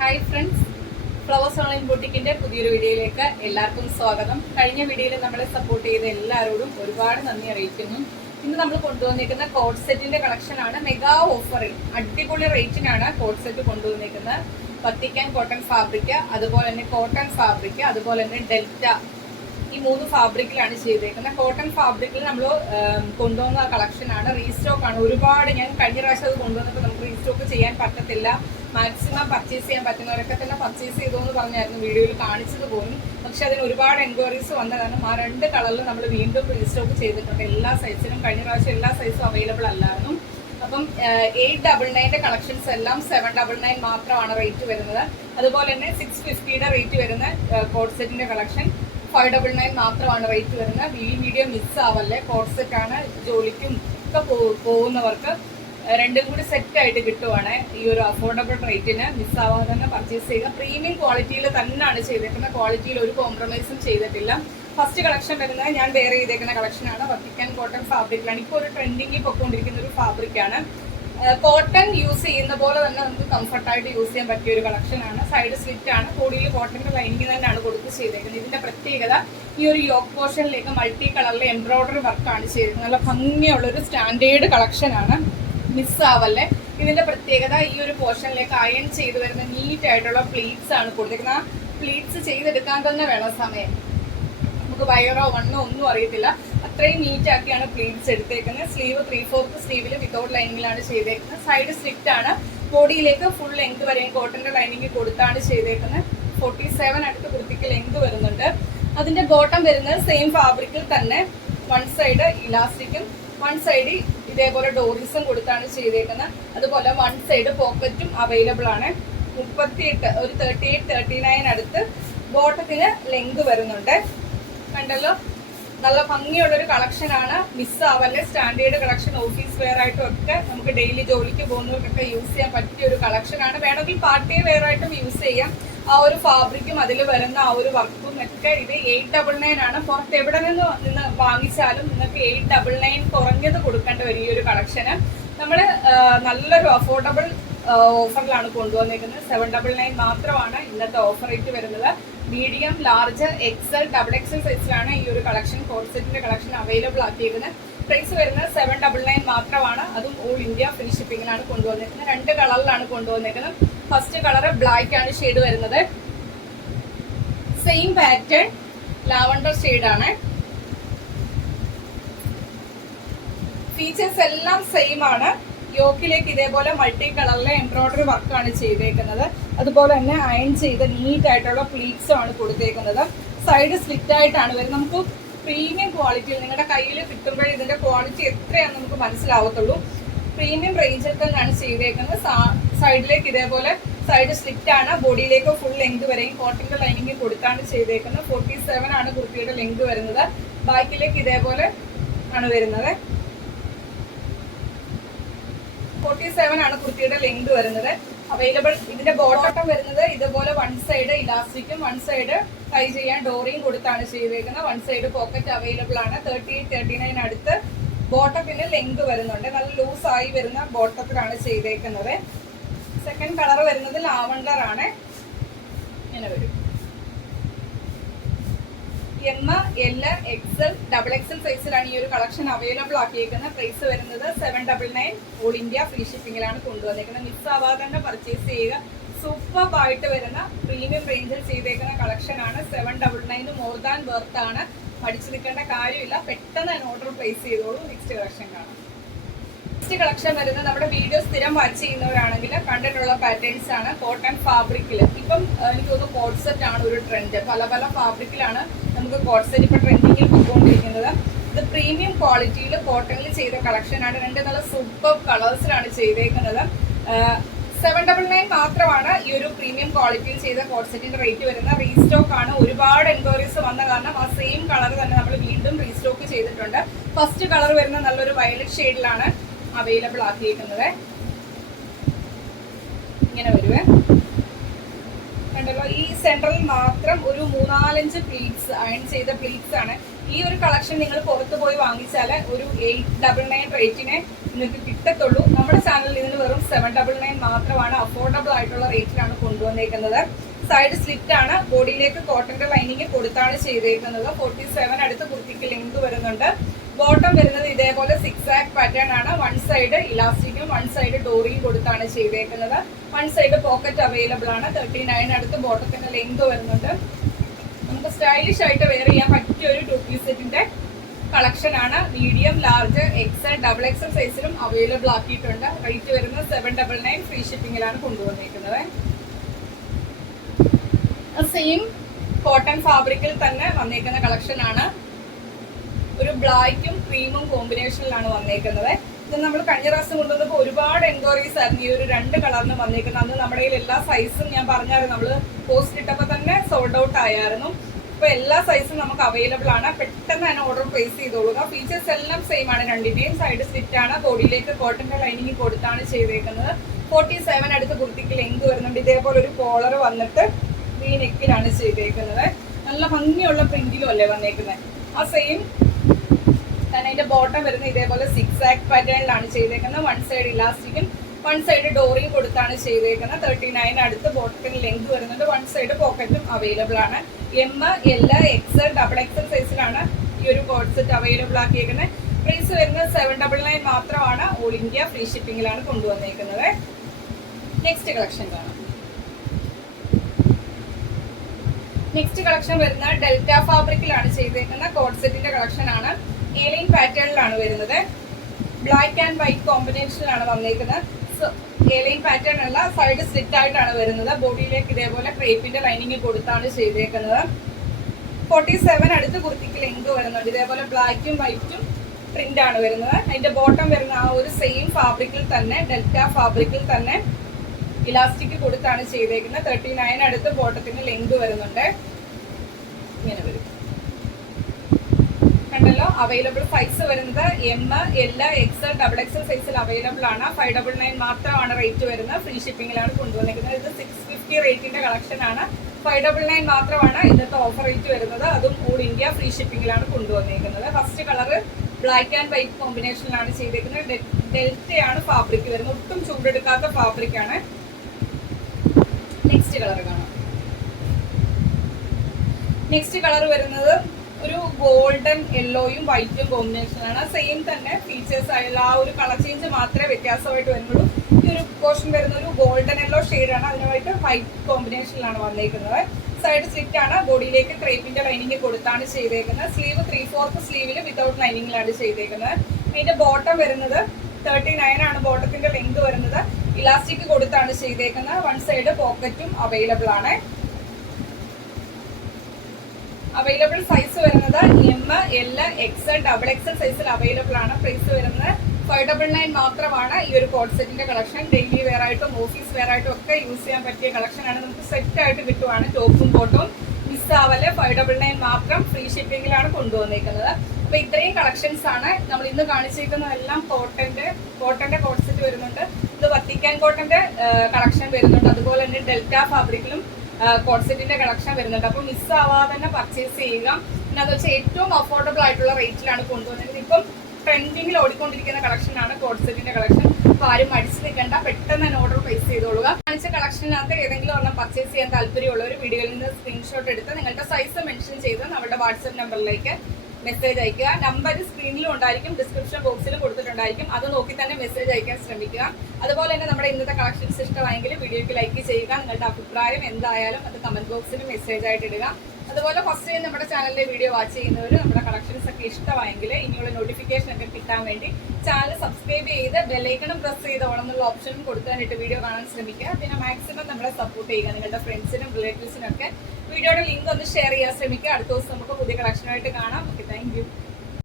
Hi friends, flowers online ബുട്ടിക്കിന്റെ പുതിയൊരു വീഡിയോയിലേക്ക് എല്ലാവർക്കും സ്വാഗതം. കഴിഞ്ഞ വീഡിയോയിൽ നമ്മളെ സപ്പോർട്ട് ചെയ്ത എല്ലാവരോടും ഒരുപാട് നന്ദി അറിയിക്കുന്നു. ഇന്ന് നമ്മൾ കൊണ്ടുവന്നിരിക്കുന്ന കോഡ് സെറ്റിന്റെ കളക്ഷൻ ആണ്. മെഗാ ഓഫറിൽ അടിപൊളി റേറ്റിനാണ് കോഡ് സെറ്റ് കൊണ്ടുവന്നിരിക്കുന്നത്. വത്തിക്കാൻ കോട്ടൺ ഫാബ്രിക്, അതുപോലെ തന്നെ കോട്ടൺ ഫാബ്രിക്, അതുപോലെ തന്നെ ഡെൽറ്റ, ഈ 3 ഫാബ്രിക്കിലാണ് ചെയ്തേക്കുന്നത്. കോട്ടൺ ഫാബ്രിക്കിൽ നമ്മൾ കൊണ്ടുവന്ന കളക്ഷനാണ്. റീസ്റ്റോക്ക് ആണ്. ഒരുപാട് ഞാൻ കഴിഞ്ഞ പ്രാവശ്യം അത് കൊണ്ടുവന്നപ്പോൾ നമുക്ക് റീസ്റ്റോക്ക് ചെയ്യാൻ പറ്റത്തില്ല. മാക്സിമം പർച്ചേസ് ചെയ്യാൻ പറ്റുന്നവരൊക്കെ തന്നെ പർച്ചേസ് ചെയ്തു എന്ന് പറഞ്ഞായിരുന്നു വീഡിയോയിൽ കാണിച്ചത് പോലും. പക്ഷെ അതിന് ഒരുപാട് എൻക്വയറീസ് വന്ന കാരണം ആ 2 കളറിൽ നമ്മൾ വീണ്ടും റീസ്റ്റോക്ക് ചെയ്തിട്ടുണ്ട്. എല്ലാ സൈസിനും കഴിഞ്ഞ പ്രാവശ്യം എല്ലാ സൈസും അവൈലബിൾ അല്ലായിരുന്നു. അപ്പം 899 കളക്ഷൻസ് എല്ലാം 799 മാത്രമാണ് റേറ്റ് വരുന്നത്. അതുപോലെ തന്നെ 650 റേറ്റ് വരുന്ന കോഡ് സെറ്റിന്റെ കളക്ഷൻ 599 മാത്രമാണ് റേറ്റ് വരുന്നത്. വീഡിയോ മിസ് ആവല്ലേ. കോഡ് സെറ്റ് ആണ്. ജോലിക്കും ഒക്കെ പോകുന്നവർക്ക് രണ്ടും കൂടി സെറ്റ് ആയിട്ട് കിട്ടുവാണ്. ഈ ഒരു അഫോർഡബിൾ റേറ്റിന് മിസ്സാവാതെ തന്നെ പർച്ചേസ് ചെയ്യുക. പ്രീമിയം ക്വാളിറ്റിയിൽ തന്നെയാണ് ചെയ്തേക്കുന്നത്. ക്വാളിറ്റിയിൽ ഒരു കോംപ്രമൈസും ചെയ്തിട്ടില്ല. ഫസ്റ്റ് കളക്ഷൻ വരുന്നത് ഞാൻ വെയർ ചെയ്തേക്കുന്ന കളക്ഷനാണ്. വത്തിക്കാൻ കോട്ടൺ ഫാബ്രിക്കിലാണ്. ഇപ്പോൾ ഒരു ട്രെൻഡിങ്ങിൽ പൊയ്ക്കൊണ്ടിരിക്കുന്ന ഒരു ഫാബ്രിക്കാണ്. കോട്ടൺ യൂസ് ചെയ്യുന്ന പോലെ തന്നെ നമുക്ക് കംഫർട്ടായിട്ട് യൂസ് ചെയ്യാൻ പറ്റിയ ഒരു കളക്ഷനാണ്. സൈഡ് സ്ലിറ്റ് ആണ്. ബോഡിയിൽ കോട്ടന്റെ ലൈനിങ് തന്നെയാണ് കൊടുത്ത് ചെയ്തേക്കുന്നത്. ഇതിന്റെ പ്രത്യേകത ഈ ഒരു യോക്ക് പോർഷനിലേക്ക് മൾട്ടി കളറിലെ എംബ്രോയിഡറി വർക്കാണ് ചെയ്തേക്കുന്നത്. നല്ല ഭംഗിയുള്ള ഒരു സ്റ്റാൻഡേർഡ് കളക്ഷനാണ്. മിസ്സാവല്ലേ. ഇതിന്റെ പ്രത്യേകത ഈ ഒരു പോർഷനിലേക്ക് അയൺ ചെയ്ത് വരുന്ന നീറ്റ് ആയിട്ടുള്ള പ്ലീറ്റ്സ് ആണ് കൊടുത്തിരിക്കുന്നത്. ആ പ്ലീറ്റ്സ് ചെയ്തെടുക്കാൻ തന്നെ വേണം സമയം. നമുക്ക് വയറോ വണ്ണോ ഒന്നും അറിയത്തില്ല. അത്രയും നീറ്റ് ആക്കിയാണ് പ്ലീറ്റ്സ് എടുത്തേക്കുന്നത്. സ്ലീവ് 3/4 സ്ലീവിൽ വിത്തൗട്ട് ലൈനിങ്ങിലാണ് ചെയ്തേക്കുന്നത്. സൈഡ് സ്ലിറ്റ് ആണ്. ബോഡിയിലേക്ക് ഫുൾ ലെങ്ത് വരെയും കോട്ടന്റെ ലൈനിങ് കൊടുത്താണ് ചെയ്തേക്കുന്നത്. 47 അടുത്ത് കുർത്തിക്ക് ലെങ്ത് വരുന്നുണ്ട്. അതിന്റെ ബോട്ടം വരുന്നത് സെയിം ഫാബ്രിക്കിൽ തന്നെ. വൺ സൈഡ് ഇലാസ്റ്റിക്കും വൺ സൈഡ് ഇതേപോലെ ഡോറീസും കൊടുത്താണ് ചെയ്തേക്കുന്നത്. അതുപോലെ വൺ സൈഡ് പോക്കറ്റും അവൈലബിൾ ആണ്. 38 ഒരു 38-39 അടുത്ത് ബോട്ടത്തിന് ലെങ്ത് വരുന്നുണ്ട്. കണ്ടല്ലോ, നല്ല ഭംഗിയുള്ളൊരു കളക്ഷനാണ്. മിസ്സാവല്ലേ. സ്റ്റാൻഡേർഡ് കളക്ഷൻ, ഓഫീസ് വെയർ ആയിട്ടും ഒക്കെ നമുക്ക് ഡെയിലി ജോലിക്ക് പോകുന്നവർക്കൊക്കെ യൂസ് ചെയ്യാൻ പറ്റിയ ഒരു കളക്ഷനാണ്. വേണമെങ്കിൽ പാർട്ടി വെയർ ആയിട്ടും യൂസ് ചെയ്യാം. ആ ഒരു ഫാബ്രിക്കും അതിൽ വരുന്ന ആ ഒരു വർക്കും ഒക്കെ. ഇത് 899 ആണ്. പുറത്ത് എവിടെ നിന്ന് വാങ്ങിച്ചാലും നിങ്ങൾക്ക് 899 കുറഞ്ഞത് കൊടുക്കേണ്ടി വരും ഈ ഒരു കളക്ഷന്. നമ്മൾ നല്ലൊരു അഫോർഡബിൾ ഓഫറിലാണ് കൊണ്ടുവന്നിരിക്കുന്നത്. 799 മാത്രമാണ് ഇന്നത്തെ ഓഫർ റേറ്റ് വരുന്നത്. മീഡിയം, ലാർജ്, എക്സൽ, XXL സൈസിലാണ് ഈ ഒരു കളക്ഷൻ, കോഡ് സെറ്റിന്റെ കളക്ഷൻ അവൈലബിൾ ആക്കിയിരിക്കുന്നത്. പ്രൈസ് വരുന്നത് 799 മാത്രമാണ്. അതും ഓൾ ഇന്ത്യ ഫ്രീ ഷിപ്പിംഗിലാണ് കൊണ്ടുവന്നിരിക്കുന്നത്. 2 കളറിലാണ് കൊണ്ടുവന്നിരിക്കുന്നത്. ഫസ്റ്റ് കളർ ബ്ലാക്ക് ആണ് ഷെയ്ഡ് വരുന്നത്. സെയിം പാറ്റേൺ ലാവണ്ടർ ഷെയ്ഡാണ്. ഫീച്ചേഴ്സ് എല്ലാം സെയിം ആണ്. യോക്കിലേക്ക് ഇതേപോലെ മൾട്ടി കളറിലെ എംബ്രോയിഡറി വർക്കാണ് ചെയ്തേക്കുന്നത്. അതുപോലെ തന്നെ അയൺ ചെയ്ത നീറ്റ് ആയിട്ടുള്ള പ്ലീറ്റ്സും ആണ് കൊടുത്തേക്കുന്നത്. സൈഡ് സ്ലിറ്റ് ആയിട്ടാണ് വരുന്നത്. നമുക്ക് പ്രീമിയം ക്വാളിറ്റിയിൽ നിങ്ങളുടെ കയ്യിൽ കിട്ടുമ്പോഴേ ഇതിന്റെ ക്വാളിറ്റി എത്രയാണെന്ന് നമുക്ക് മനസ്സിലാവത്തുള്ളൂ. പ്രീമിയം റേഞ്ചിൽ തന്നെയാണ് ചെയ്തേക്കുന്നത്. സൈഡിലേക്ക് ഇതേപോലെ സൈഡ് സ്ലിറ്റ് ആണ്. ബോഡിയിലേക്ക് ഫുൾ ലെങ്ത് വരെയും കോട്ടന്റെ ലൈനിങ് കൊടുത്താണ് ചെയ്തേക്കുന്നത്. 47 ആണ് കുർത്തിയുടെ ലെങ്ത് വരുന്നത്. ബാക്കിലേക്ക് ഇതേപോലെ ആണ് വരുന്നത്. 47 ആണ് കുർത്തിയുടെ ലെങ്ത് വരുന്നത്. അവൈലബിൾ. ഇതിന്റെ ബോട്ടം വരുന്നത് ഇതുപോലെ വൺ സൈഡ് ഇലാസ്റ്റിക്കും വൺ സൈഡ് ടൈ ചെയ്യാൻ ഡോറിയും കൊടുത്താണ് ചെയ്തേക്കുന്നത്. വൺ സൈഡ് പോക്കറ്റ് അവൈലബിൾ ആണ്. 38-39 അടുത്ത് ബോട്ടത്തിന് ലെങ്ത് വരുന്നുണ്ട്. നല്ല ലൂസ് ആയി വരുന്ന ബോട്ടത്തിലാണ് ചെയ്തേക്കുന്നത്. സെക്കൻഡ് കളർ വരുന്നത് ലാവണ്ടർ ആണ്. ഇങ്ങനെ വരും. M, L, XL, XXL സൈസിലാണ് ഈ ഒരു കളക്ഷൻ അവൈലബിൾ ആക്കിയിരിക്കുന്നത്. പ്രൈസ് വരുന്നത് 799 ഓൾ ഇന്ത്യ ഫ്രീ ഷിപ്പിംഗിലാണ് കൊണ്ടുവന്നിരിക്കുന്നത്. മിസ് ആവാതെ തന്നെ പർച്ചേസ് ചെയ്യുക. സൂപ്പർ ആയിട്ട് വരുന്ന പ്രീമിയം റേഞ്ചിൽ ചെയ്തേക്കുന്ന കളക്ഷനാണ്. 799 മോർ ദാൻ വർത്ത് ആണ്. പഠിച്ചു നിൽക്കേണ്ട കാര്യമില്ല. പെട്ടെന്ന് തന്നെ ഓർഡർ പ്ലേസ് ചെയ്തോളൂ. നെക്സ്റ്റ് കളക്ഷൻ കാണാം. നെക്സ്റ്റ് കളക്ഷൻ വരുന്നത് നമ്മുടെ വീഡിയോ സ്ഥിരം വാച്ച് ചെയ്യുന്നവരാണെങ്കിൽ കണ്ടിട്ടുള്ള പാറ്റേൺസ് ആണ്. കോട്ടൺ ഫാബ്രിക്കിൽ ഇപ്പം എനിക്ക് തോന്നുന്നു കോഡ് സെറ്റ് ആണ് ഒരു ട്രെൻഡ്. പല ഫാബ്രിക്കിലാണ് നമുക്ക് കോഡ് സെറ്റ് ഇപ്പൊ ട്രെൻഡിങ്ങിൽ പോയിക്കൊണ്ടിരിക്കുന്നത്. ഇത് പ്രീമിയം ക്വാളിറ്റിയിൽ കോട്ടണിൽ ചെയ്ത കളക്ഷനാണ്. 2 നല്ല സൂപ്പർ കളേഴ്സിലാണ് ചെയ്തേക്കുന്നത്. 799 മാത്രമാണ് ഈ ഒരു പ്രീമിയം ക്വാളിറ്റിയിൽ ചെയ്ത കോഡ് സെറ്റിന്റെ റേറ്റ് വരുന്നത്. റീസ്റ്റോക്ക് ആണ്. ഒരുപാട് എൻക്വയറീസ് വന്ന കാരണം ആ സെയിം കളർ തന്നെ നമ്മൾ വീണ്ടും റീസ്റ്റോക്ക് ചെയ്തിട്ടുണ്ട്. ഫസ്റ്റ് കളർ വരുന്ന നല്ലൊരു വയലറ്റ് ഷെയ്ഡിലാണ് അവൈലബിൾ ആക്കിയിരിക്കുന്നത്. ഇങ്ങനെ വരുവേ. കണ്ടല്ലോ, ഈ സെൻട്രലിൽ മാത്രം ഒരു 3-4 പ്ലീറ്റ്സ്, അയൺ ചെയ്ത പ്ലീറ്റ്സ് ആണ്. ഈ ഒരു കളക്ഷൻ നിങ്ങൾ പുറത്ത് പോയി വാങ്ങിച്ചാൽ ഒരു 899 റേറ്റിനെ നിങ്ങൾക്ക് കിട്ടത്തുള്ളൂ. നമ്മുടെ ചാനലിൽ ഇതിന് വെറും 799 മാത്രമാണ്. അഫോർഡബിൾ ആയിട്ടുള്ള റേറ്റിലാണ് കൊണ്ടുവന്നേക്കുന്നത്. സൈഡ് സ്ലിറ്റ് ആണ്, ബോഡിയിലേക്ക് കോട്ടന്റെ ലൈനിങ് കൊടുത്താണ് ചെയ്തേക്കുന്നത്. 47 അടുത്ത് കുർത്തിക്ക് ലെങ്ത് വരുന്നുണ്ട്. ബോട്ടം വരുന്നത് ഇതേപോലെ 6 പാറ്റേൺ ആണ്. വൺ സൈഡ് ഇലാസ്റ്റിക്കും വൺ സൈഡ് ഡോറിയും കൊടുത്താണ് ചെയ്തേക്കുന്നത്. വൺ സൈഡ് പോക്കറ്റ് അവൈലബിൾ ആണ്. 39 അടുത്ത് ബോട്ടത്തിന്റെ ലെങ്ത് വരുന്നുണ്ട്. നമുക്ക് സ്റ്റൈലിഷ് ആയിട്ട് വെയർ ചെയ്യാൻ പറ്റിയ ഒരു 2 പീസ് സെറ്റിന്റെ കളക്ഷൻ ആണ്. Medium, large, XL, double XL സൈസിലും അവൈലബിൾ ആക്കിയിട്ടുണ്ട്. റേറ്റ് വരുന്നത് 799. ഫ്രീ ഷിപ്പിംഗിലാണ് കൊണ്ടുവന്നിരിക്കുന്നത്. സെയിം കോട്ടൺ ഫാബ്രിക്കിൽ തന്നെ വന്നേക്കുന്ന കളക്ഷൻ ആണ്. ഒരു ബ്ലാക്കും ക്രീമും കോമ്പിനേഷനിലാണ് വന്നേക്കുന്നത്. ഇത് നമ്മൾ കഴിഞ്ഞ പ്രാവശ്യം കൊണ്ടുവന്നപ്പോൾ ഒരുപാട് എൻക്വയറീസ് ആയിരുന്നു ഈ ഒരു 2 കളറിന് വന്നേക്കുന്നത്. അന്ന് നമ്മുടെ കയ്യിൽ എല്ലാ സൈസും ഞാൻ പറഞ്ഞായിരുന്നു, നമ്മൾ പോസ്റ്റ് ഇട്ടപ്പോൾ തന്നെ സോൾഡ് ഔട്ട് ആയിരുന്നു. ഇപ്പൊ എല്ലാ സൈസും നമുക്ക് അവൈലബിൾ ആണ്. പെട്ടെന്ന് തന്നെ ഓർഡർ പ്ലേസ് ചെയ്തോളുക. ഫീച്ചേഴ്സ് എല്ലാം സെയിം ആണ്. രണ്ടിന്റെയും സൈഡ് സ്ലിറ്റ് ആണ്. ബോഡിയിലേക്ക് കോട്ടന്റെ ലൈനിങ് കൊടുത്താണ് ചെയ്തേക്കുന്നത്. 47 അടുത്ത് കുർത്തിക്ക് ലെങ്ത് വരുന്നുണ്ട്. ഇതേപോലെ ഒരു കോളർ വന്നിട്ട് ഈ നെക്കിലാണ് ചെയ്തേക്കുന്നത്. നല്ല ഭംഗിയുള്ള പ്രിന്റിലും അല്ലേ വന്നേക്കുന്നത്. ആ സെയിം തന്നെ അതിന്റെ ബോട്ടം വരുന്നത് ഇതേപോലെ 6 പാറ്റേണിലാണ് ചെയ്തേക്കുന്നത്. വൺ സൈഡ് ഇലാസ്റ്റിക്കും വൺ സൈഡ് ഡോറിയും കൊടുത്താണ് ചെയ്തേക്കുന്നത്. 39 അടുത്ത് ബോട്ടത്തിന് ലെങ്ത് വരുന്നുണ്ട്. വൺ സൈഡ് പോക്കറ്റും അവൈലബിൾ ആണ്. M, L, XL, double XL സൈസിലാണ് ഈ ഒരു കോഡ് സെറ്റ് അവൈലബിൾ ആക്കിയേക്കുന്നത്. പ്രൈസ് വരുന്നത് 799 മാത്രമാണ്. ഓൾ ഇന്ത്യ ഫ്രീ ഷിപ്പിംഗിലാണ് കൊണ്ടുവന്നേക്കുന്നത്. നെക്സ്റ്റ് കളക്ഷൻ കാണാം. നെക്സ്റ്റ് കളക്ഷൻ വരുന്നത് ഡെൽറ്റ ഫാബ്രിക്കിലാണ് ചെയ്തേക്കുന്ന കോഡ് സെറ്റിന്റെ കളക്ഷൻ ആണ്. ഏലൈൻ പാറ്റേണിലാണ് വരുന്നത്. ബ്ലാക്ക് ആൻഡ് വൈറ്റ് കോമ്പിനേഷനിലാണ് വന്നേക്കുന്നത്. ഏലൈൻ പാറ്റേൺ അല്ല, സൈഡ് സ്ലിറ്റ് ആയിട്ടാണ് വരുന്നത്. ബോഡിയിലേക്ക് ഇതേപോലെ ക്രേപ്പിന്റെ ലൈനിങ് കൊടുത്താണ് ചെയ്തേക്കുന്നത്. 47 അടുത്ത് കുർത്തിക്ക് ലെങ്ത് വരുന്നുണ്ട്. ഇതേപോലെ ബ്ലാക്കും വൈറ്റും പ്രിന്റ് ആണ് വരുന്നത്. അതിന്റെ ബോട്ടം വരുന്ന ആ ഒരു സെയിം ഫാബ്രിക്കിൽ തന്നെ, ഡെൽറ്റ ഫാബ്രിക്കിൽ തന്നെ ഇലാസ്റ്റിക് കൊടുത്താണ് ചെയ്തേക്കുന്നത്. 39 അടുത്ത് ബോട്ടത്തിന് ലെങ്ത് വരുന്നുണ്ട്. ഇങ്ങനെ വരും. കണ്ടല്ലോ, അവൈലബിൾ സൈസ് വരുന്നത് M, L, XL, double XL സൈസിൽ അവൈലബിൾ ആണ്. 599 മാത്രമാണ് റേറ്റ് വരുന്നത്. ഫ്രീ ഷിപ്പിംഗിലാണ് കൊണ്ടുവന്നിരിക്കുന്നത്. ഇത് 650 റേറ്റിന്റെ കളക്ഷൻ ആണ്. 599 മാത്രമാണ് ഇന്നത്തെ ഓഫർ റേറ്റ് വരുന്നത്. അതും ഓൾ ഇന്ത്യ ഫ്രീ ഷിപ്പിംഗിലാണ് കൊണ്ടുവന്നിരിക്കുന്നത്. First colour black and white കോമ്പിനേഷനിലാണ് ചെയ്തേക്കുന്നത്. ഡെൽറ്റയാണ് ഫാബ്രിക് വരുന്നത്. ഒട്ടും ചൂടെടുക്കാത്ത ഫാബ്രിക് ആണ്. നെക്സ്റ്റ് കളർ കാണാം. നെക്സ്റ്റ് കളർ വരുന്നത് ഒരു ഗോൾഡൻ യെല്ലോയും വൈറ്റും കോമ്പിനേഷനാണ്. സെയിം തന്നെ ഫീച്ചേഴ്സ് ആയുള്ള ആ ഒരു കളർ ചേഞ്ച് മാത്രമേ വ്യത്യാസമായിട്ട് വരുന്നുള്ളൂ. ഈ ഒരു പോർഷൻ വരുന്ന ഒരു ഗോൾഡൻ യെല്ലോ ഷെയ്ഡാണ്. അതിനുമായിട്ട് വൈറ്റ് കോമ്പിനേഷനിലാണ് വന്നേക്കുന്നത്. സൈഡ് സ്ലിറ്റ് ആണ്. ബോഡിയിലേക്ക് ക്രേപ്പിന്റെ ലൈനിങ് കൊടുത്താണ് ചെയ്തേക്കുന്നത്. സ്ലീവ് 3/4 സ്ലീവിൽ വിതൗട്ട് ലൈനിങ്ങിലാണ് ചെയ്തേക്കുന്നത്. അതിന്റെ ബോട്ടം വരുന്നത് 39 ആണ്. ബോട്ടത്തിന്റെ ലെങ്ത് വരുന്നത്. ഇലാസ്റ്റിക് കൊടുത്താണ് ചെയ്തേക്കുന്നത്. വൺ സൈഡ് പോക്കറ്റും അവൈലബിൾ ആണ്. അവൈലബിൾ സൈസ് വരുന്നത് M, L, XL, double XL സൈസിൽ അവൈലബിൾ ആണ്. പ്രൈസ് വരുന്നത് 599 മാത്രമാണ്. ഈ ഒരു കോഡ് സെറ്റിന്റെ കളക്ഷൻ ഡെയിലി വെയർ ആയിട്ടും ഓഫീസ് വെയർ ആയിട്ടും ഒക്കെ യൂസ് ചെയ്യാൻ പറ്റിയ കളക്ഷൻ ആണ്. നമുക്ക് സെറ്റ് ആയിട്ട് കിട്ടുവാണ്. ടോപ്പും ബോട്ടും മിസ്സാവല്. 599 മാത്രം. ഫ്രീ ഷിപ്പിംഗിലാണ് കൊണ്ടുവന്നിരിക്കുന്നത്. അപ്പൊ ഇത്രയും കളക്ഷൻസ് ആണ് നമ്മൾ ഇന്ന് കാണിച്ചിരിക്കുന്നതെല്ലാം. കോട്ടന്റെ കോഡ് സെറ്റ് വരുന്നുണ്ട്. ഇത് വത്തിക്കാൻ കോട്ടന്റെ കളക്ഷൻ വരുന്നുണ്ട്. അതുപോലെ തന്നെ ഡെൽറ്റ ഫാബ്രിക്കിലും കോഡ് സെറ്റിന്റെ കളക്ഷൻ വരുന്നുണ്ട്. അപ്പൊ മിസ്സാവാതെ തന്നെ പർച്ചേസ് ചെയ്യുക. പിന്നെ അത് വെച്ചാൽ ഏറ്റവും അഫോർഡബിൾ ആയിട്ടുള്ള റേറ്റിലാണ് കൊണ്ടുവന്നിരിക്കുന്നത്. ഇപ്പം ട്രെൻഡിങ്ങിൽ ഓടിക്കൊണ്ടിരിക്കുന്ന കളക്ഷൻ ആണ് കോഡ് സെറ്റിന്റെ കളക്ഷൻ. അപ്പൊ ആരും അടിച്ചു നിൽക്കേണ്ട, പെട്ടെന്ന് തന്നെ ഓർഡർ പ്ലേസ് ചെയ്തോളുക. കാണിച്ച കളക്ഷനകത്ത് ഏതെങ്കിലും ഒരെണ്ണം പർച്ചേസ് ചെയ്യാൻ താല്പര്യമുള്ള ഒരു വീഡിയോയിൽ നിന്ന് സ്ക്രീൻഷോട്ട് എടുത്ത് നിങ്ങളുടെ സൈസ് മെൻഷൻ ചെയ്ത് നമ്മുടെ വാട്സ്ആപ്പ് നമ്പറിലേക്ക് മെസ്സേജ് അയക്കുക. നമ്പർ സ്ക്രീനിലും ഉണ്ടായിരിക്കും, ഡിസ്ക്രിപ്ഷൻ ബോക്സിലും കൊടുത്തിട്ടുണ്ടായിരിക്കും. അത് നോക്കി തന്നെ മെസ്സേജ് അയക്കാൻ ശ്രമിക്കുക. അതുപോലെ തന്നെ നമ്മുടെ ഇന്നത്തെ കളക്ഷൻസ് ഇഷ്ടമായെങ്കിൽ വീഡിയോയ്ക്ക് ലൈക്ക് ചെയ്യുക. നിങ്ങളുടെ അഭിപ്രായം എന്തായാലും അത് കമന്റ് ബോക്സിൽ മെസ്സേജ് ആയിട്ട് ഇടുക. അതുപോലെ ഫസ്റ്റ് ടൈം നമ്മുടെ ചാനലിലെ വീഡിയോ വാച്ച് ചെയ്യുന്നവർ നമ്മുടെ കളക്ഷൻസ് ഒക്കെ ഇഷ്ടമായെങ്കിൽ ഇനിയുള്ള നോട്ടിഫിക്കേഷൻ ഒക്കെ കിട്ടാൻ വേണ്ടി ചാനൽ സബ്സ്ക്രൈബ് ചെയ്ത് ബെല്ലൈക്കണും പ്രസ് ചെയ്ത് ഓണമെന്നുള്ള ഓപ്ഷനും കൊടുക്കാനായിട്ട് വീഡിയോ കാണാൻ ശ്രമിക്കുക. പിന്നെ മാക്സിമം നമ്മളെ സപ്പോർട്ട് ചെയ്യുക. നിങ്ങളുടെ ഫ്രണ്ട്സിനും റിലേറ്റീവ്സിനും ഒക്കെ വീഡിയോയുടെ ലിങ്ക് ഒന്ന് ഷെയർ ചെയ്യാൻ ശ്രമിക്കുക. അടുത്ത ദിവസം നമുക്ക് പുതിയ കളക്ഷനായിട്ട് കാണാം. Okay, thank you.